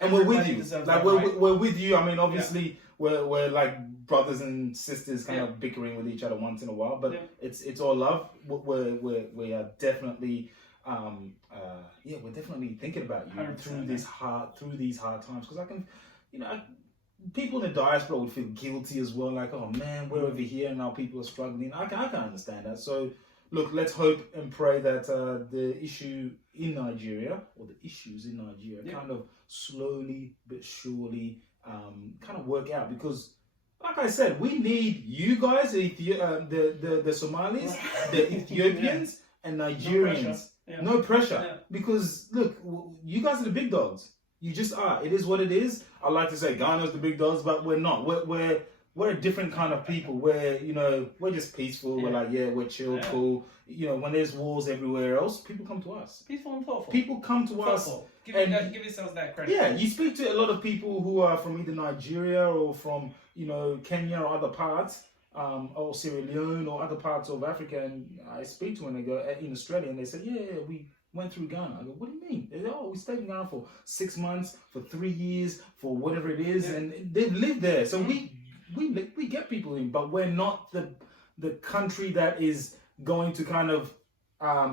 And we're with you. Like we're with you. I mean, obviously we're like brothers and sisters, kind of bickering with each other once in a while, but it's all love. We are definitely we're definitely thinking about you 100%, through these hard times, because I can, people in the diaspora would feel guilty as well. Like, oh man, we're over here and now people are struggling. I can understand that. So, look, let's hope and pray that the issue in Nigeria, or the issues in Nigeria, kind of slowly but surely kind of work out. Because, like I said, we need you guys, the Somalis, the Ethiopians, and Nigerians. No pressure. Because, look, you guys are the big dogs. You just are. It is what it is. I like to say Ghana's the big dogs, but we're not. We're a different kind of people. Where we're just peaceful. We're like, we're chill, cool. When there's wars everywhere else, people come to us. Peaceful and thoughtful. People come to us. Give yourselves that credit. Yeah, you speak to a lot of people who are from either Nigeria or from Kenya or other parts, or Sierra Leone or other parts of Africa, and I speak to them and they go in Australia and they say, we went through Ghana. I go, what do you mean? They go, we stayed in Ghana for 6 months, for 3 years, for whatever it is, and they've lived there. So we get people in, but we're not the country that is going to kind of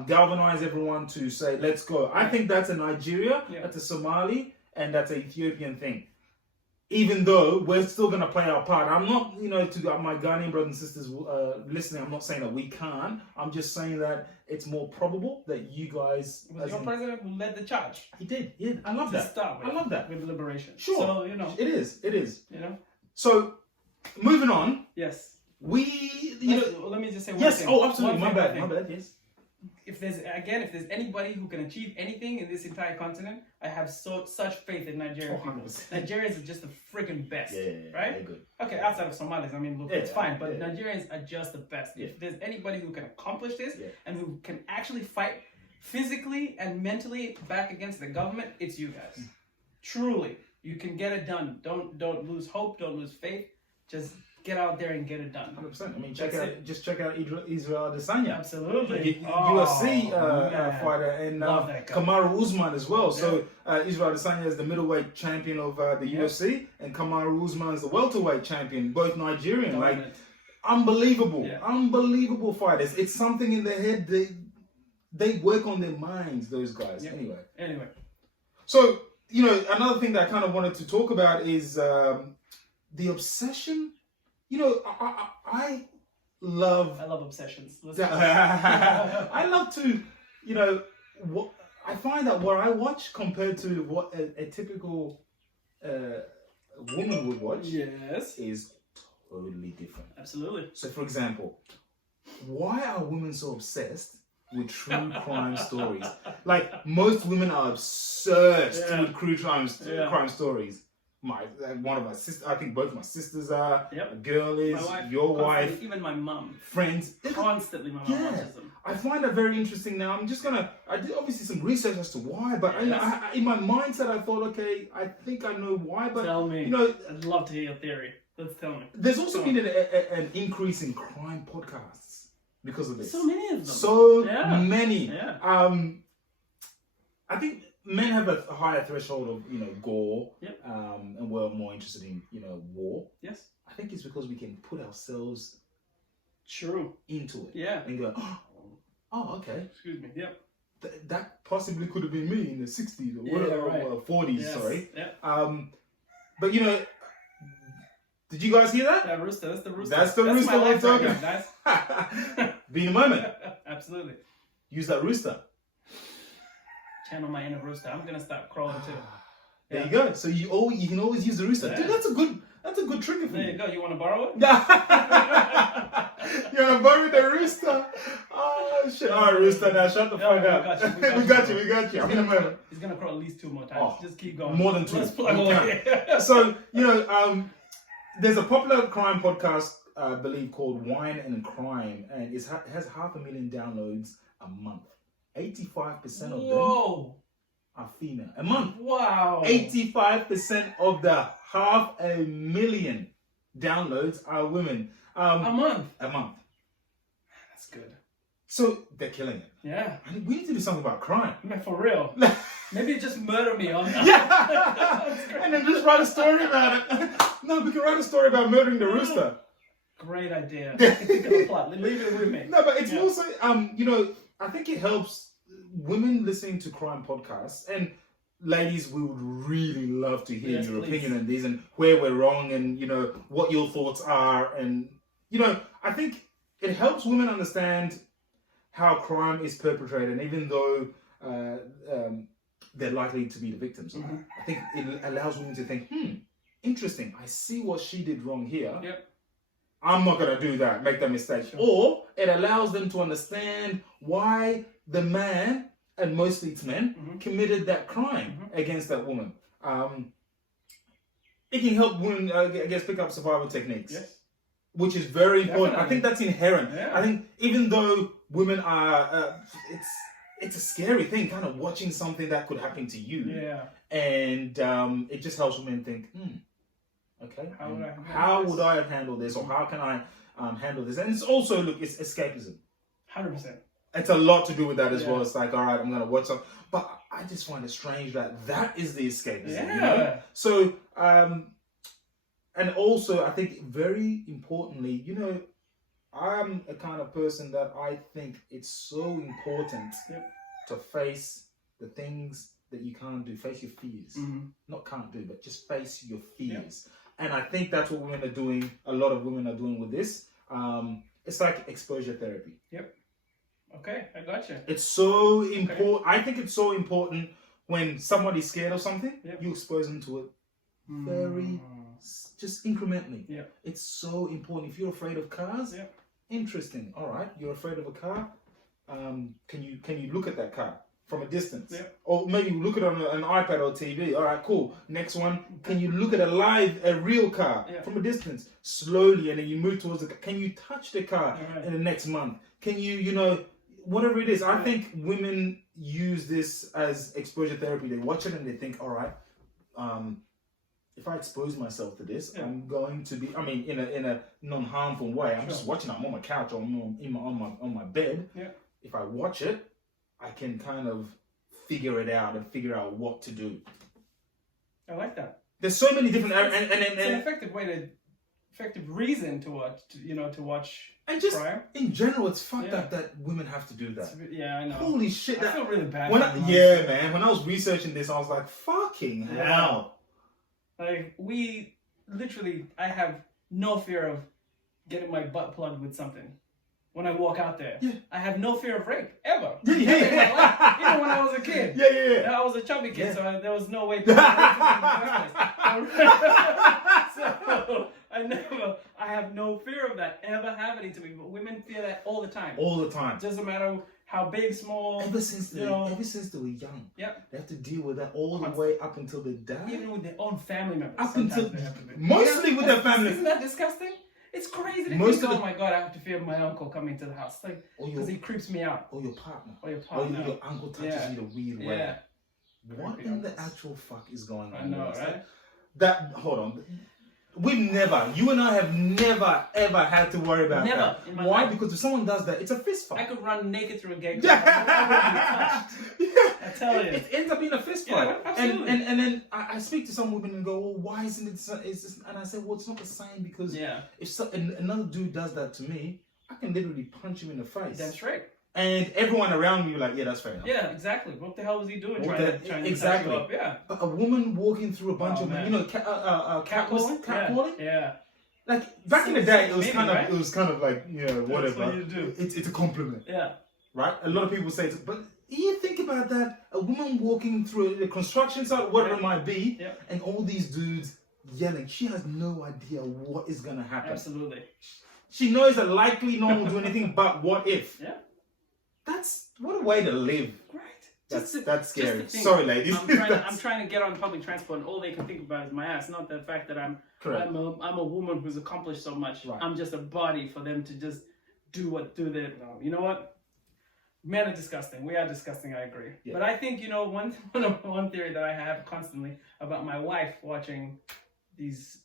galvanize everyone to say, let's go. I think that's a Nigeria, that's a Somali, and that's an Ethiopian thing. Even though we're still going to play our part. I'm not, to my Ghanaian brothers and sisters listening, I'm not saying that we can't. I'm just saying that it's more probable that you guys... It was your president who led the charge. He did. Yeah, I love that. I love that. With liberation. Sure. So, It is. So, moving on. Yes. Let me just say one thing. Yes, absolutely. My bad, yes. If there's anybody who can achieve anything in this entire continent, I have such faith in Nigerian people. Nigerians are just the freaking best, right? They're good. Okay, outside of Somalis, look, it's fine, but Nigerians are just the best. If there's anybody who can accomplish this and who can actually fight physically and mentally back against the government, it's you guys. Truly, you can get it done. Don't lose hope. Don't lose faith. Just get out there and get it done. 100%. Check out Israel Adesanya. Absolutely. UFC fighter, and Kamaru Usman as well. So Israel Adesanya is the middleweight champion of the UFC, and Kamaru Usman is the welterweight champion, both Nigerian. Unbelievable fighters. It's something in their head. They work on their minds, those guys. Anyway. So, another thing that I kind of wanted to talk about is the obsession. I love obsessions. I love to, what I find that what I watch compared to what a typical woman would watch is totally different. Absolutely. So, for example, why are women so obsessed with true crime stories? Like, most women are obsessed with true crime stories. One of my sisters, I think both my sisters are. A girl is, my wife, your wife, even my mum, friends. Constantly, my mum watches them. I find that very interesting. Now I did obviously some research as to why, but I, in my mindset, I thought, okay, I think I know why. But tell me, I'd love to hear your theory. Let's tell me. There's also been an increase in crime podcasts because of this. So many of them. So many. Yeah. I think men have a higher threshold of gore, and we're more interested in war. Yes. I think it's because we can put ourselves into it. Yeah. And go, oh, okay. Excuse me. Yep. That possibly could have been me in the 60s or whatever, or 40s. Sorry. Yeah. But did you guys hear that? That rooster. That's the rooster. That's the rooster we're talking. Guys. Be in the moment. Absolutely. Use that rooster. Channel my inner rooster. I'm gonna start crawling too. There you go. So you can always use the rooster. Yeah. Dude, that's a good trigger for you. There you go. You want to borrow it? You want to borrow the rooster? Oh shit! All right, rooster. Now shut the fuck up. We got you. I'm in a moment. He's gonna crawl at least 2 more times. Just keep going. More than 2. So there's a popular crime podcast, I believe, called Wine and Crime, and it has 500,000 downloads a month. 85% of them are female. A month. Wow. 85% of the 500,000 downloads are women. A month. That's good. So they're killing it. Yeah. We need to do something about crime. For real. Maybe just murder me on that. Yeah. And then just write a story about it. No, we can write a story about murdering the rooster. Great idea. I can think of a plot. Leave it with me. No, but it's also I think it helps women listening to crime podcasts, and ladies, we would really love to hear Yes, your please. opinion on these and where we're wrong and, what your thoughts are. And, I think it helps women understand how crime is perpetrated, even though they're likely to be the victims. Mm-hmm. I think it allows women to think, interesting, I see what she did wrong here. Yep. I'm not going to do that, make that mistake. Sure. Or it allows them to understand why the man, and mostly it's men, committed that crime against that woman. It can help women, pick up survival techniques. Yes. Which is very important. Definitely. I think that's inherent. Yeah. I think even though women are, it's a scary thing, kind of watching something that could happen to you. Yeah. And it just helps women think, okay, how would I have handled this, or how can I handle this? And it's also, look, it's escapism. 100%. It's a lot to do with that as well. It's like, all right, I'm going to watch something. But I just find it strange that is the escapism. Yeah. So, and also, I think very importantly, I'm a kind of person that I think it's so important to face the things that you can't do, face your fears. Not can't do, but just face your fears. And I think that's what women are doing, a lot of women are doing with this. It's like exposure therapy. Yep. Okay, I got you. It's so important. I think it's so important when somebody's scared of something, you expose them to it very, just incrementally. Yeah. It's so important. If you're afraid of cars, interesting. All right, you're afraid of a car. Can you look at that car from a distance? Yeah. Or maybe look at it on an iPad or TV. All right, cool. Next one, can you look at a real car from a distance, slowly, and then you move towards the car? Can you touch the car in the next month? Can you, whatever it is? I think women use this as exposure therapy. They watch it and they think, all right, if I expose myself to this, I'm going to be, in a non-harmful way. I'm just watching it. I'm on my couch or I'm on my bed. Yeah. If I watch it, I can kind of figure it out and figure out what to do. I like that. There's so many different it's an effective reason to watch. To watch. And just crime. In general, it's fucked up that women have to do that. Yeah, I know. Holy shit! I feel really bad. Man. When I was researching this, I was like, fucking hell. Like, I have no fear of getting my butt plugged with something when I walk out there. Yeah. I have no fear of rape, ever. Yeah. Even when I was a kid. Yeah. I was a chubby kid, so there was no way to rape me in the first place. So, I have no fear of that ever happening to me, but women fear that all the time. All the time. Doesn't matter how big, small. Ever since they were young. Yeah. They have to deal with that all the way up until they die. Even with their own family members. Mostly with their family. Isn't that disgusting? It's crazy to think, oh my God, I have to fear my uncle coming to the house. Like, because he creeps me out. Or your partner. Or your your uncle touches you the weird way. Yeah. What in the actual fuck is going on? I know, right? Hold on. You and I have never ever had to worry about that. Why? Because if someone does that, it's a fist fight. I could run naked through a gate. I tell you. It ends up being a fist fight. And then I speak to some women and go, well, why isn't it? And I say, well, it's not the same because if another dude does that to me, I can literally punch him in the face. That's right. And everyone around me like, yeah, that's fair enough. Yeah, exactly. What the hell was he doing trying to touch you up? Yeah. But a woman walking through a bunch of catcalling. Yeah. Like back in the day, it was kind of like whatever. That's what you do. It's a compliment. Yeah. Right. A lot of people say it, but you think about that: a woman walking through the construction site, whatever it might be, and all these dudes yelling. She has no idea what is gonna happen. Absolutely. She knows that likely no one will do anything, but what if? Yeah. That's what a way to live. Right. That's scary. Sorry, ladies. I'm trying to get on public transport, and all they can think about is my ass. Not the fact that I'm a woman who's accomplished so much. Right. I'm just a body for them to just do their. You know what? Men are disgusting. We are disgusting. I agree. Yeah. But I think one theory that I have constantly about my wife watching these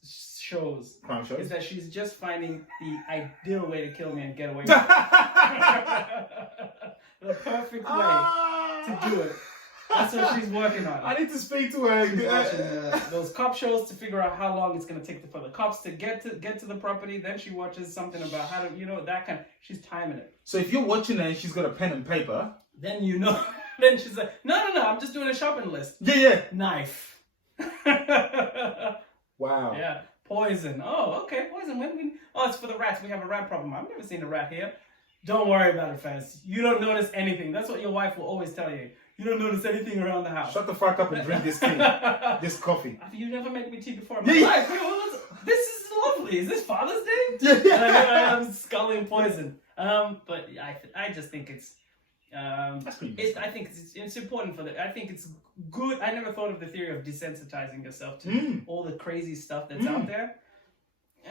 crime shows, is that she's just finding the ideal way to kill me and get away with it. The perfect way to do it. That's what she's working on. I need to speak to her. She's watching those cop shows to figure out how long it's going to take for the cops to get to the property. Then she watches something about how to, that kind of, she's timing it. So if you're watching her and she's got a pen and paper. Then then she's like, no, I'm just doing a shopping list. Yeah. Knife. Wow. Yeah. Poison. Oh, okay. Poison. It's for the rats. We have a rat problem. I've never seen a rat here. Don't worry about it, Fez. You don't notice anything. That's what your wife will always tell you. You don't notice anything around the house. Shut the fuck up and drink this tea. This coffee. You never made me tea before in my life. This is lovely. Is this Father's Day? Yeah. I'm sculling poison. But I just think it's... That's pretty I think it's important for I think it's good. I never thought of the theory of desensitizing yourself to all the crazy stuff that's out there.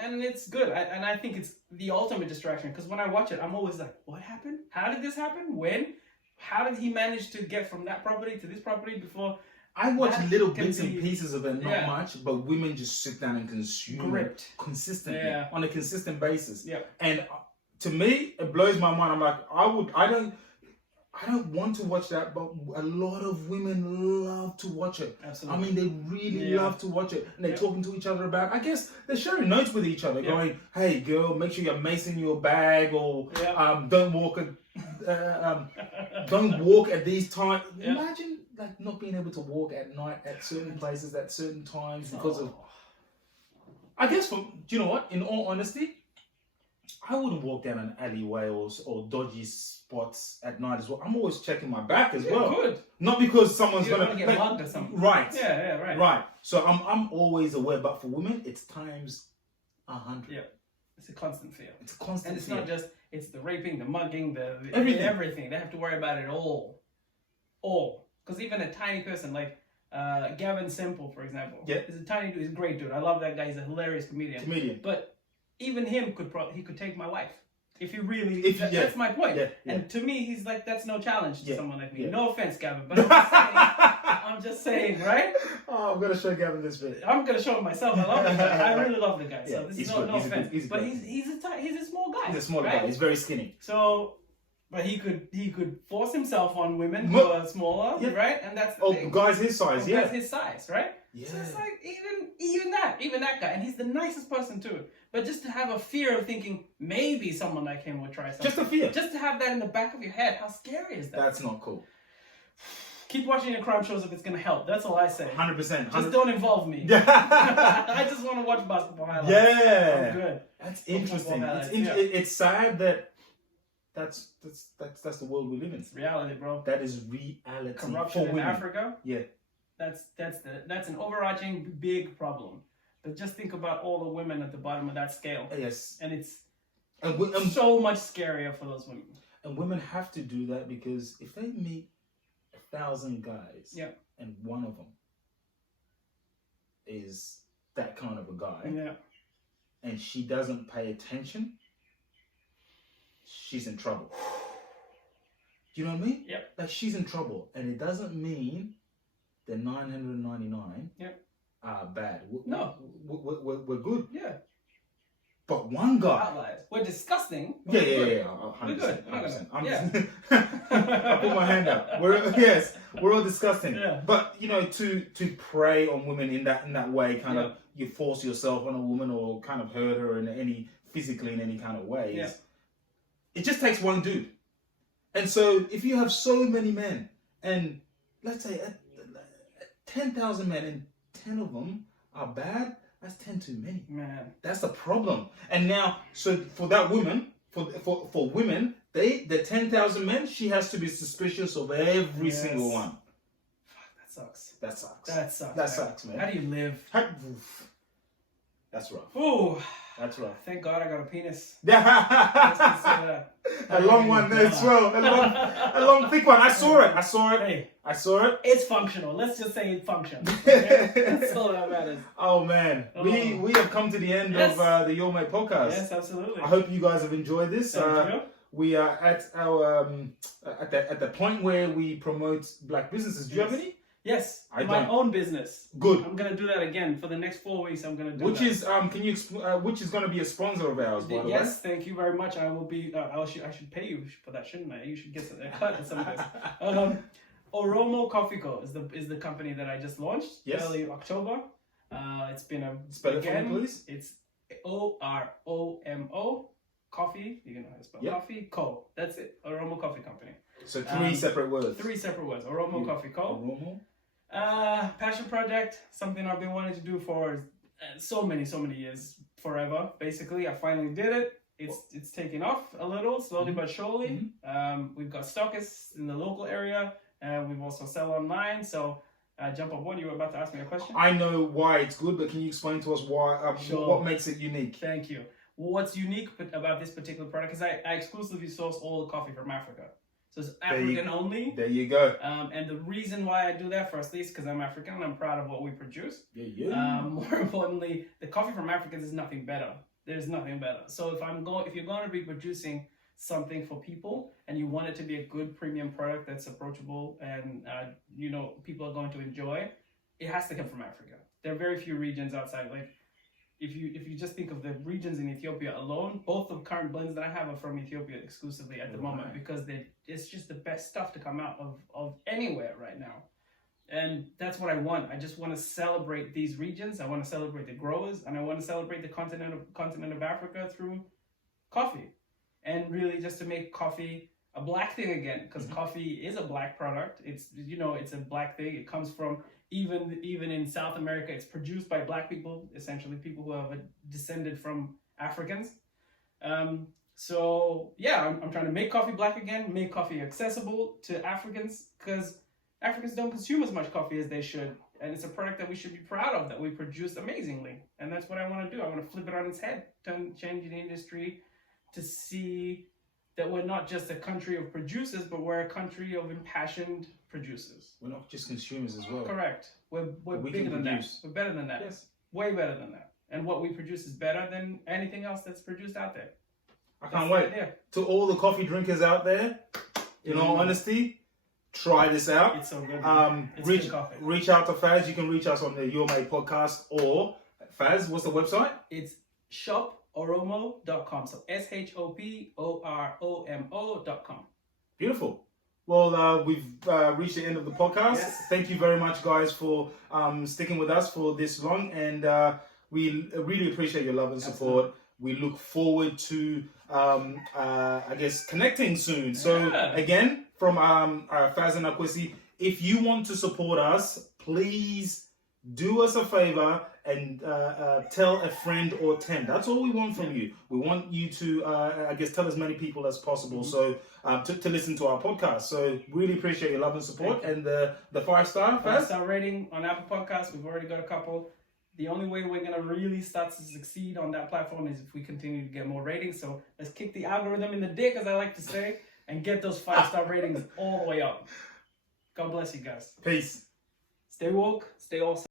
And it's good. I think it's the ultimate distraction, because when I watch it, I'm always like, what happened? How did this happen? When? How did he manage to get from that property to this property before? I watch little bits and pieces of it, not much, but women just sit down and consume it consistently, on a consistent basis. Yeah. And to me, it blows my mind. I'm like, I don't want to watch that, but a lot of women love to watch it. Absolutely. I mean, they really love to watch it. And they're talking to each other about, I guess, they're sharing notes with each other, going, hey, girl, make sure you're macing your bag, or don't walk at these times. Imagine not being able to walk at night at certain places at certain times because of... I guess, do you know what? In all honesty, I wouldn't walk down an alleyway or dodgy spots at night as well. I'm always checking my back as well. Good. Not because someone's going to get mugged or something. Right. Yeah, right. Right. So I'm always aware, but for women, it's times 100. Yeah. It's a constant fear. It's a constant And it's fear. not just, it's the raping, the mugging, the everything. They have to worry about it all. Because even a tiny person like Gavin Simple, for example. Yeah. He's a tiny dude. He's a great dude. I love that guy. He's a hilarious comedian. But even him could take my wife. If he really... That's my point. Yeah. And to me, he's like, that's no challenge to someone like me. Yeah. No offense, Gavin. But I'm just saying, right? Oh, I'm going to show Gavin this bit. I'm going to show him myself. I love the guy. I really love the guy. So this is no offense. He's a small guy. He's a small guy. He's very skinny. So... But he could force himself on women who are smaller, right? And that's the thing. Guys his size, guys his size, right? Yeah. So it's like even that guy, and he's the nicest person too. But just to have a fear of thinking maybe someone like him would try something. Just a fear. Just to have that in the back of your head, how scary is that? That's not cool. Keep watching your crime shows if it's gonna help. That's all I say. 100%. Just don't involve me. I just want to watch basketball highlights. Yeah. I'm good. That's interesting. It's sad that. That's the world we live in. It's reality, bro. That is reality. Corruption in Africa. Yeah. That's an overarching big problem. But just think about all the women at the bottom of that scale. Yes. And it's so much scarier for those women. And women have to do that because if they meet 1,000 guys, and one of them is that kind of a guy, and she doesn't pay attention, she's in trouble. Do you know what I mean? Yep. Like, she's in trouble. And it doesn't mean the 999 are bad. We're good. Yeah. But one guy... Outliers. We're disgusting. Yeah. 100%. 100%. I put my hand up. We're all disgusting. Yeah. But, to prey on women in that way, kind of, you force yourself on a woman or kind of hurt her physically in any kind of way. Yeah. It just takes one dude. And so if you have so many men, and let's say 10,000 men and 10 of them are bad, that's 10 too many. Man. That's the problem. And now, so for that woman, for women, the 10,000 men, she has to be suspicious of every single one. Fuck, that sucks. That sucks, man. How do you live? That's rough. Ooh. That's rough. Thank God I got a penis. A long one there as well. A long thick one. I saw it. Hey, I saw it. It's functional. Let's just say it functions. Okay? That's all that matters. Oh man, we have come to the end of the Your Mate podcast. Yes, absolutely. I hope you guys have enjoyed this. Thank you. We are at our at the point where we promote black businesses. Do you have any? Yes, my own business. Good. I'm gonna do that again for the next 4 weeks. I'm gonna do which is which is gonna be a sponsor of ours, by the way. Yes, thank you very much. I will be. I should pay you for that, shouldn't I? You should get a cut or something. Oromo Coffee Co. is the company that I just launched early October. It's been a spell it for me, please. It's Oromo Coffee. You know how to spell coffee. Co. That's it. Oromo Coffee Company. So three separate words. Oromo Coffee Co. Oromo. Passion project. Something I've been wanting to do for so many years, forever. Basically, I finally did it. It's taking off a little, slowly but surely. We've got stockists in the local area, and we've also sell online. So, jump on board. You were about to ask me a question. I know why it's good, but can you explain to us why? What makes it unique? Thank you. What's unique about this particular product is I exclusively source all the coffee from Africa. So it's African only. There you go. And the reason why I do that, firstly, is because I'm African and I'm proud of what we produce. More importantly, the coffee from Africans is nothing better. There's nothing better. So if you're going to be producing something for people and you want it to be a good premium product that's approachable and people are going to enjoy, it has to come from Africa. There are very few regions outside. Like if you just think of the regions in Ethiopia alone, both the current blends that I have are from Ethiopia exclusively at the moment because it's just the best stuff to come out of anywhere right now. And that's what I want. I just want to celebrate these regions. I want to celebrate the growers, and I want to celebrate the continent of Africa through coffee, and really just to make coffee a black thing again, because coffee is a black product. It's it's a black thing. It comes from even in South America. It's produced by black people, essentially people who have descended from Africans. So yeah, I'm trying to make coffee black again, make coffee accessible to Africans, because Africans don't consume as much coffee as they should, and it's a product that we should be proud of, that we produce amazingly. And that's what I want to do. I want to flip it on its head, change the industry to see that we're not just a country of producers, but we're a country of impassioned producers. We're not just consumers as well. Correct. We're bigger than that. We're better than that. Yes. Way better than that. And what we produce is better than anything else that's produced out there. I can't wait. To all the coffee drinkers out there, in all honesty, try this out. It's so good. Reach out to Faz. You can reach us on the Your Made podcast, or Faz, what's the website? It's shoporomo.com. So SHOPOROMO.com. Beautiful. Well, we've reached the end of the podcast. Yes. Thank you very much, guys, for sticking with us for this long, and we really appreciate your love and support. Absolutely. We look forward to, connecting soon. So again, from Faarah Nur Akwasi, if you want to support us, please do us a favor and tell a friend or 10. That's all we want from you. We want you to, tell as many people as possible. So to listen to our podcast. So really appreciate your love and support. And the 5-star, 5-star rating on Apple Podcasts. We've already got a couple. The only way we're going to really start to succeed on that platform is if we continue to get more ratings. So let's kick the algorithm in the dick, as I like to say, and get those 5-star ratings all the way up. God bless you guys. Peace. Stay woke, stay awesome.